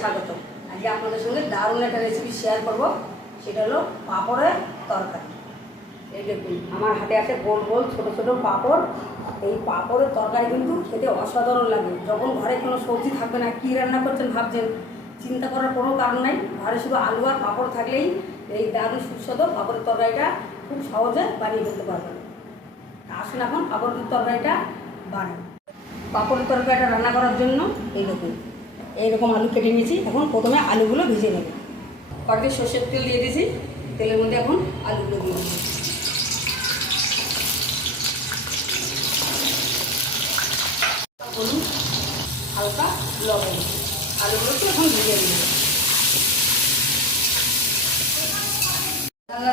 স্বাগত। আজকে আপনাদের সঙ্গে দারুণ একটা রেসিপি শেয়ার করব। সেটা হলো পাঁপড়ের তরকারি। এই দেখুন, আমার হাতে আছে গোল গোল ছোটো ছোটো পাঁপড়। এই পাঁপড়ের তরকারি কিন্তু খেতে অসাধারণ লাগে। যখন ঘরে কোনো সবজি থাকবে না, কী রান্না করছেন ভাবছেন? চিন্তা করার কোনো কারণ নাই। ঘরে শুধু আলু আর পাঁপড় থাকলেই এই দারুণ সুস্বাদু পাঁপড়ের তরকারিটা খুব সহজে বানিয়ে ফেলতে পারবেন। আসুন এখন পাঁপড়ের তরকারিটা বানাই। পাঁপড়ের তরকারিটা রান্না করার জন্য এই দেখুন এইরকম আলু কেটে নিয়েছি, এখন প্রথমে আলুগুলো ভেজে নেব। কড়াইতে সর্ষের তেল দিয়ে দিয়েছি, তেলের মধ্যে এখন আলুগুলো দিয়ে হালকা লবণ আলুগুলোকে এখন ভেজে নেব।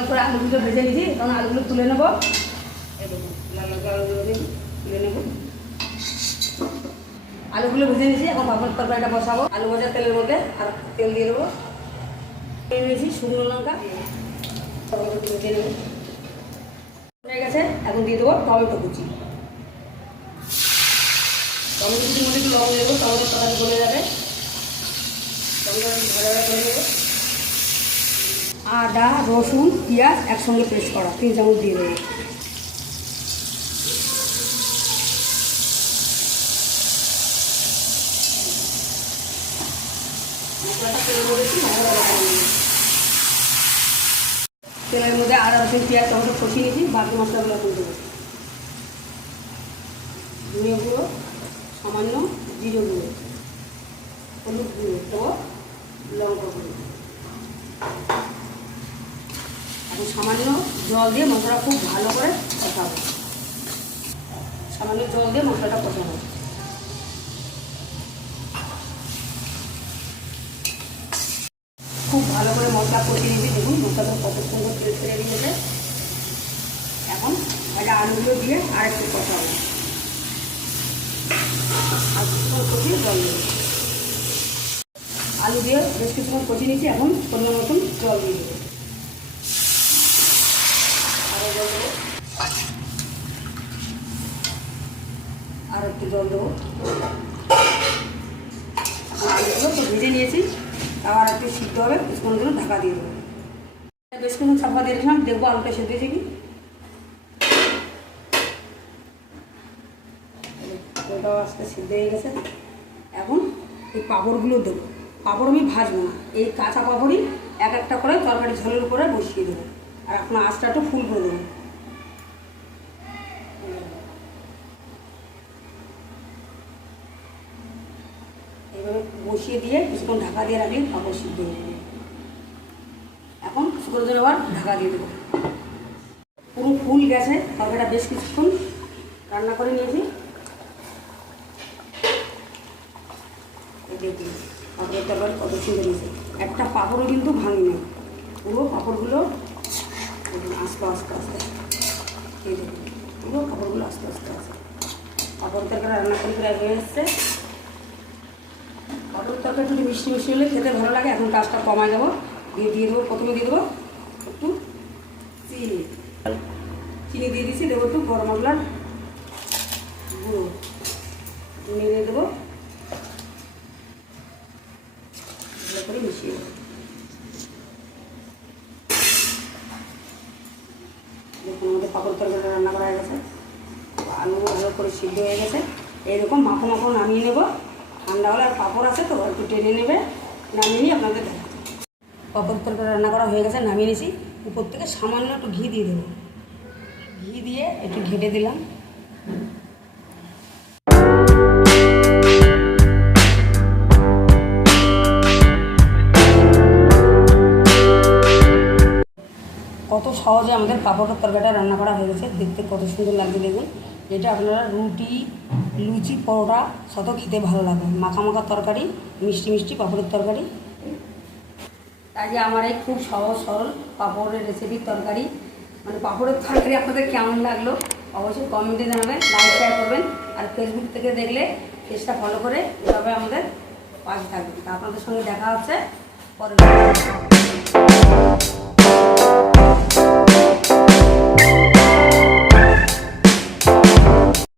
করে আলুগুলো ভেজে নিয়েছি, এখন আলুগুলো তুলে নেব। এই লাল লাল আলুগুলো তুলে নেব। আলুগুলো ভেজে নিয়েছি, এখন পাপড় তরকারিটা বসাবো। আলু ভাজা তেলের মধ্যে আর তেল দিয়ে দেবো। তেল নিয়েছি শুকনো লঙ্কা। ভেজে নেব হয়ে গেছে, এখন দিয়ে দেবো টমেটো কুচি। টমেটো কুচির মধ্যে একটু লবণ দেবো টমেটো তরকারি গলে যাবে। টমেটো করে দেবো আদা, রসুন, পেঁয়াজ একসঙ্গে পেস্ট করা, তিন চামচ দিয়ে দেবো। মশলাটা তেলের মধ্যে। তেলের মধ্যে আদা রসুন পেঁয়াজ টমেটো কষিয়ে নিয়েছি, বাকি মশলাগুলো করে দেবো। ধনে গুঁড়ো, সামান্য জিরে গুঁড়ো, হলুদ গুঁড়ো দেবো লঙ্কা গুঁড়ো। এখন সামান্য জল দিয়ে মশলাটা খুব ভালো করে কষাবো। সামান্য জল দিয়ে মশলাটা কষাবো। খুব ভালো করে মশলা কষিয়ে নিয়েছি দেখুন মশলাটা কত সুন্দর তেল ছেড়ে দিয়েছে। এখন ভাজা আলুগুলো দিয়ে আর একটু কষাবো। আর কিছুক্ষণ কষিয়ে জল দেবো। আলু দিয়ে বেশ কিছুক্ষণ কষিয়ে নিয়েছি, এখন পরিমাণ মতন জল দিয়ে দেবো। জল দেবো। আর একটু জল দেবো। আলুগুলো তো ভেজে নিয়েছি। আবার একটু সিদ্ধ হবে কিছুক্ষণের জন্য ঢাকা দিয়ে দেবো বেশ কিছুক্ষণ চাপা দিয়ে রেখেছিলাম দেখব আলুটা সেদ্ধ হয়েছে কি। ওটাও আস্তে সিদ্ধ হয়ে গেছে। এখন এই পাঁপড়গুলো দেবো। পাঁপড় আমি ভাজবো না, এই কাঁচা পাঁপড়ই এক একটা করে তরকারি ঝোলের উপরে বসিয়ে দেবো। আর এখন আঁচটা একটু ফুল করে দেবো। বসিয়ে দিয়ে কিছুক্ষণ ঢাকা দিয়ে রাখলে পাঁপড় সিদ্ধ হয়ে যাবে। এখন শুকনো জন্য আবার ঢাকা দিয়ে দেবো। পুরো ফুল গেছে, তরকারিটা বেশ কিছুক্ষণ রান্না করে নিয়েছি। দেখুন পাঁপড়ের তরকারি কত সুন্দর হয়েছে। একটা পাঁপড়ও কিন্তু ভাঙি না পুরো পাঁপড়গুলো আস্তে আস্তে আস্তে। পুরো পাঁপড়গুলো আস্তে আস্তে আস্তে। পাঁপড় তরকারি রান্না করে, প্রায় হয়ে এসছে। পাঁপড় তরকারি একটু মিষ্টি মিষ্টি হলে খেতে ভালো লাগে, এখন কাজটা কমায় দেবো দিয়ে দিয়ে দেবো, প্রথমে দিয়ে দেবো একটু চিনি। চিনি দিয়ে দিচ্ছি দেবো একটু গরম মশলার গুঁড়ো। দিয়ে দেবো। ভালো করে মিশিয়ে দেবো দেখুন আমাদের পাপড় তরকারিটা রান্না করা হয়ে গেছে। আলু ভালো করে সিদ্ধ হয়ে গেছে। এইরকম মাখো মাখো নামিয়ে নেব। ঠান্ডা হলে আর পাপড় আছে তো, একটু টেনে নেবে, নামিয়ে নিয়ে আপনাদের দেখাচ্ছি পাপড় তরকারি রান্না করা হয়ে গেছে, নামিয়ে নিয়েছি। উপর থেকে সামান্য একটু ঘি দিয়ে দেবো। ঘি দিয়ে একটু ঘেটে দিলাম। কত সহজে আমাদের পাঁপড়ের তরকারিটা রান্না করা হয়ে গেছে, দেখতে কত সুন্দর লাগছে, দেখুন। এটা আপনারা রুটি লুচি, পরোটা শত খেতে ভালো লাগে। মাখা মাখা তরকারি, মিষ্টি মিষ্টি পাঁপড়ের তরকারি। আজকে আমার এই খুব সহজ সরল পাঁপড়ের রেসিপির তরকারি। মানে পাঁপড়ের তরকারি আপনাদের কেমন লাগল, অবশ্যই কমেন্টে জানাবেন লাইক শেয়ার করবেন। আর ফেসবুক থেকে দেখলে পেজটা ফলো করে এভাবে আমাদের পাশে থাকবেন। তা আপনাদের সঙ্গে দেখা হচ্ছে পরে